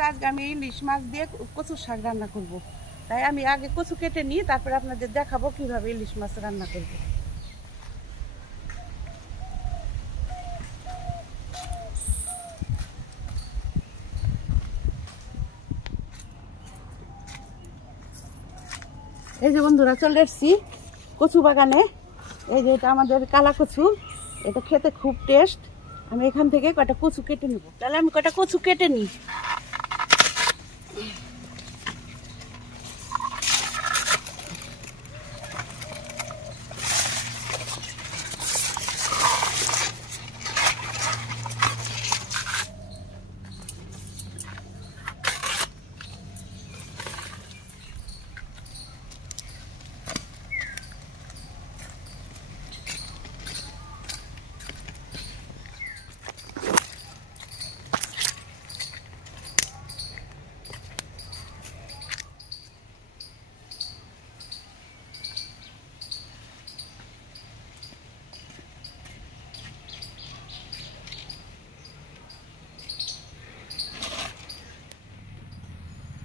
আজকে আমি ইলিশ মাছ দিয়ে কচু শাক রান্না করব। তাই আমি আগে কচু কেটে নিই, তারপরে আপনাদের দেখাবো কিভাবে ইলিশ মাছ রান্না করব। এই যে বন্ধুরা, চলে এসেছি কচু বাগানে। এই যে এটা আমাদের কালা কচু, এটা খেতে খুব টেস্ট। আমি এখান থেকে কয়টা কচু কেটে নেব। তাহলে আমি কয়টা কচু কেটে নিই।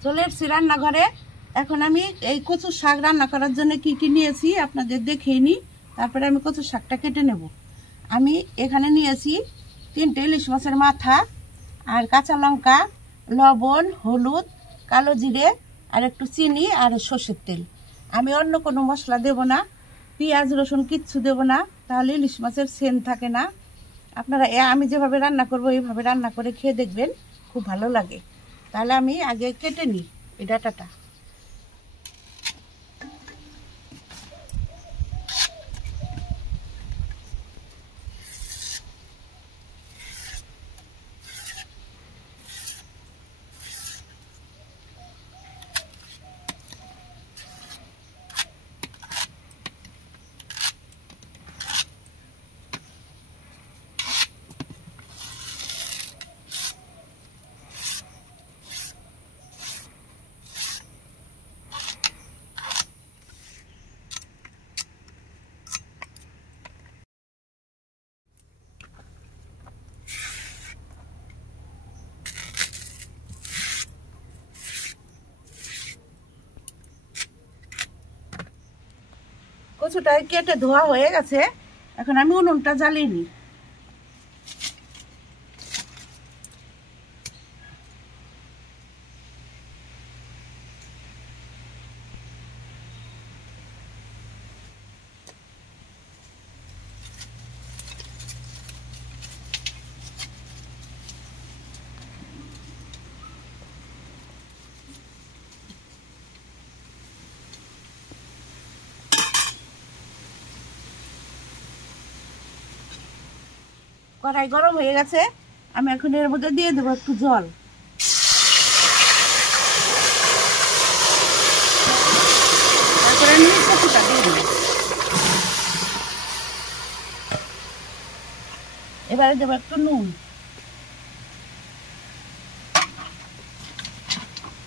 চলে এসেছি রান্নাঘরে। এখন আমি এই কচু শাক রান্না করার জন্য কি কি নিয়েছি আপনাদের দেখিয়ে নিই, তারপরে আমি কচু শাকটা কেটে নেব। আমি এখানে নিয়েছি 3টে ইলিশ মাছের মাথা, আর কাঁচা লঙ্কা, লবণ, হলুদ, কালো জিরে, আর একটু চিনি, আর সর্ষের তেল। আমি অন্য কোনো মশলা দেব না, পেঁয়াজ রসুন কিচ্ছু দেব না, তাহলে ইলিশ মাছের সেন্ট থাকে না। আপনারা আমি যেভাবে রান্না করব এইভাবে রান্না করে খেয়ে দেখবেন, খুব ভালো লাগে। তাহলে আমি আগে কেটে নিই এই ডাঁটাটা। কচুটা কেটে ধোয়া হয়ে গেছে, এখন আমি উনুনটা জ্বালিয়ে নিই। কড়াই গরম হয়ে গেছে, আমি এখন এর মধ্যে দিয়ে দেবো একটু জল। তারপরে আমি কচুটা দিয়ে দেবো। এবারে দেবো একটু নুন,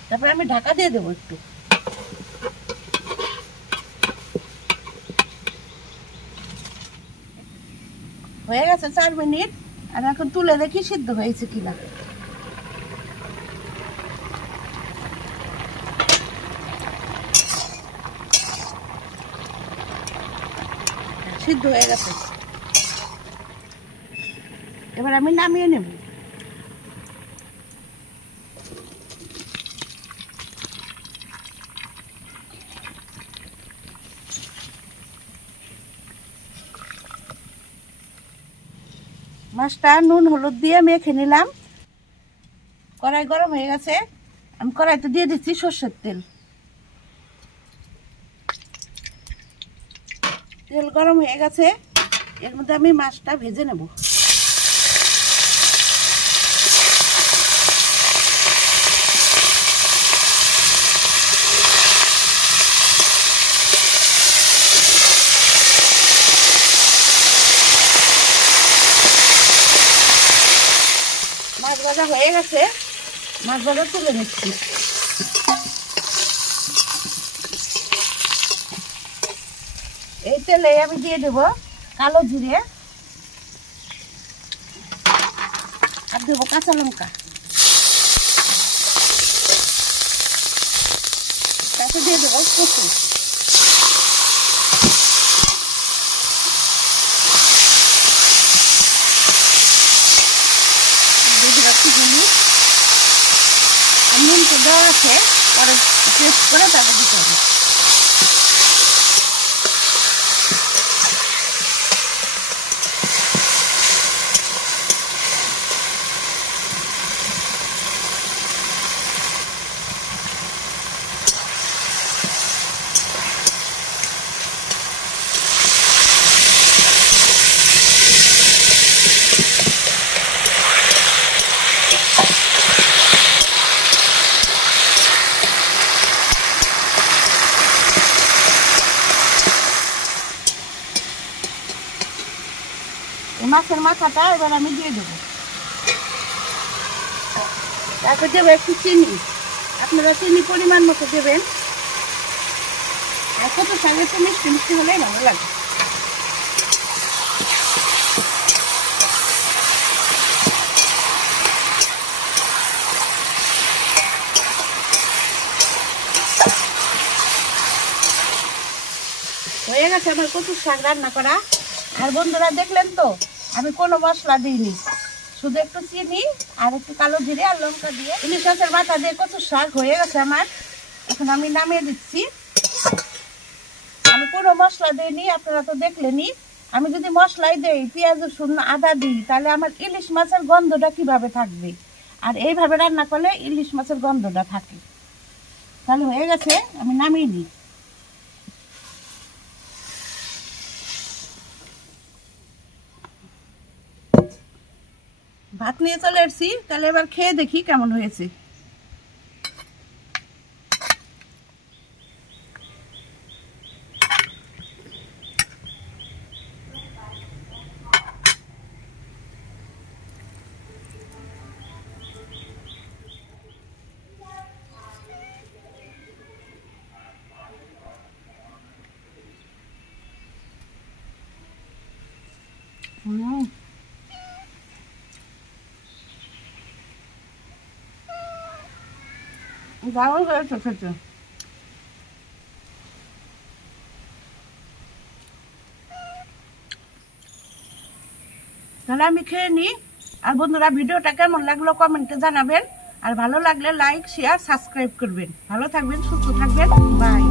তারপরে আমি ঢাকা দিয়ে দেবো একটু। হয়ে গেছে 4 মিনিট। আমি এখন তুলে দেখি সিদ্ধ হয়েছে কিনা। সিদ্ধ হয়ে গেছে, এবার আমি নামিয়ে নেব। মাছটা নুন হলুদ দিয়ে মেখে নিলাম। কড়াই গরম হয়ে গেছে, আমি কড়াইতে দিয়ে দিচ্ছি সর্ষের তেল। তেল গরম হয়ে গেছে, এর মধ্যে আমি মাছটা ভেজে নেব। মাছ ভাজা হয়ে গেছে, মাছ ভাজা তুলে নিচ্ছি। এই তেলে আমি দিয়ে দেব কালো জিরে আর দেবো কাঁচা লঙ্কা। সাথে দিয়ে দেবো কচু। নুন তো দেওয়া আছে, পরে টেস্ট করে তারপর দিতে হবে। মাছের মাথাটা এবার আমি দিয়ে দেবো, তারপর দেবো একটু চিনি। আপনারা চিনি পরিমাণ মতো দেবেন, আর কত শাক একটু মিষ্টি মিষ্টি হলেই ভালো লাগে। হয়ে গেছে আমার কচুর শাক রান্না করা। আর বন্ধুরা দেখলেন তো আমি কোনো মশলা দিইনি, শুধু একটু চিনি আর একটু কালো জিরে আর লঙ্কা দিয়ে ইলিশ মাছের মাথা দিয়ে কচুর শাক হয়ে গেছে আমার। এখন আমি নামিয়ে দিচ্ছি। আমি কোনো মশলা দিইনি, আপনারা তো দেখলেনই। আমি যদি মশলাই দেই, পেঁয়াজ রসুন আদা দিই, তাহলে আমার ইলিশ মাছের গন্ধটা কিভাবে থাকবে? আর এইভাবে রান্না করলে ইলিশ মাছের গন্ধটা থাকে। তাহলে হয়ে গেছে, আমি নামিয়ে নিই। ভাত নিয়ে চলে এসেছি, তাহলে এবার খেয়ে দেখি কেমন হয়েছে। দারুণ হয়েছে খেতে। তাহলে আমি খেয়ে নিই। আর বন্ধুরা ভিডিওটা কেমন লাগলো কমেন্টে জানাবেন, আর ভালো লাগলে লাইক শেয়ার সাবস্ক্রাইব করবেন। ভালো থাকবেন, সুস্থ থাকবেন, বাই।